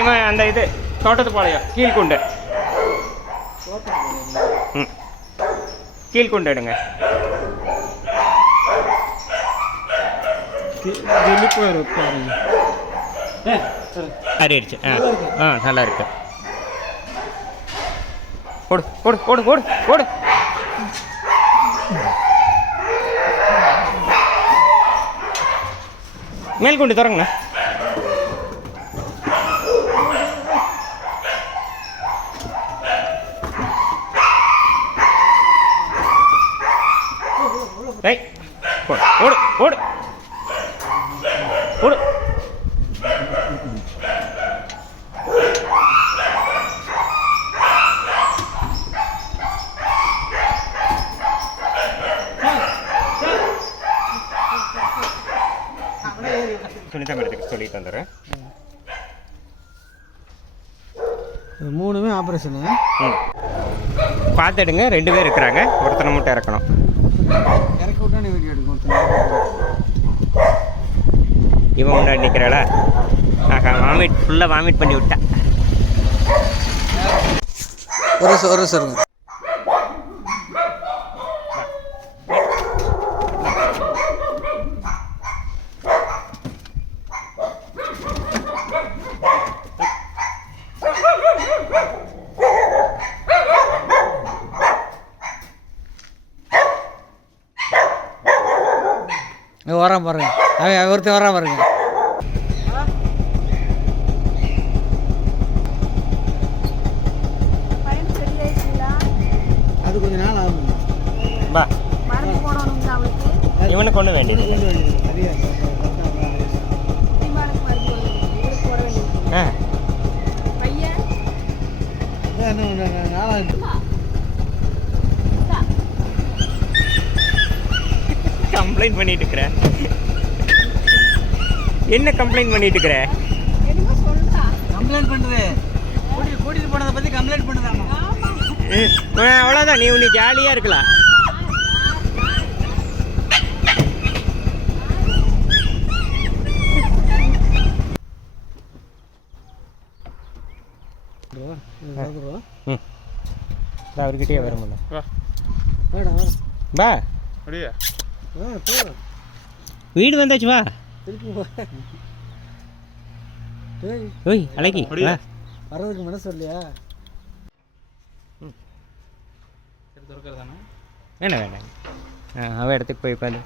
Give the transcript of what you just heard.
இவன் அந்த இது தோட்டத்துப்பாளையம் கீழ்குண்டு. ம், கீழ்குண்டு எடுங்க. அறிடுச்சு. நல்லா இருக்கு. ஓடு ஓடு ஓடு ஓடு ஓடு. மேல்குண்டு திறங்க. ஓடு ஓடு ஓடு. சுனிதா மேடத்துக்கு சொல்லிட்டு வந்துடுறேன். 3மே ஆப்ரேஷனு. பார்த்து எடுங்க. 2 பேர் இருக்கிறாங்க. ஒருத்தனை மட்டும் இறக்கணும். இறக்கி விட்டா நீ வீடியோ எடுக்கணும். இவன் முன்னாடி நிற்கிறாளா? ஆஹா, வாமிட் ஃபுல்லாக வாமிட் பண்ணி விட்டா. ஒரு சார் வரான் பாருங்க. அவன் ஒருத்தர் வரான் பாருங்க. அது கொஞ்ச நாள் ஆகும். பா இவனுக்கு ஒன்று வேண்டியது. கம்ப்ளைண்ட் பண்ணிட்டு இருக்கிற. என்ன கம்ப்ளைண்ட் பண்ணிட்டு இருக்கிற? கம்ப்ளைண்ட் பண்ணுது. கூட்டிட்டு போனதை பத்தி கம்ப்ளைண்ட் பண்ணுதாமா? அவ்வளோதான். நீ உனக்கு ஜாலியாக இருக்கலாம். அவர்கிட்டயே வர முடியல. பா வீடு வந்தாச்சு. வா ஓய் அழகி வர்றதுக்கு மனசு இல்லையா? வேண்டாம் வேண்டாம். அவன் இடத்துக்கு போய் உட்காந்து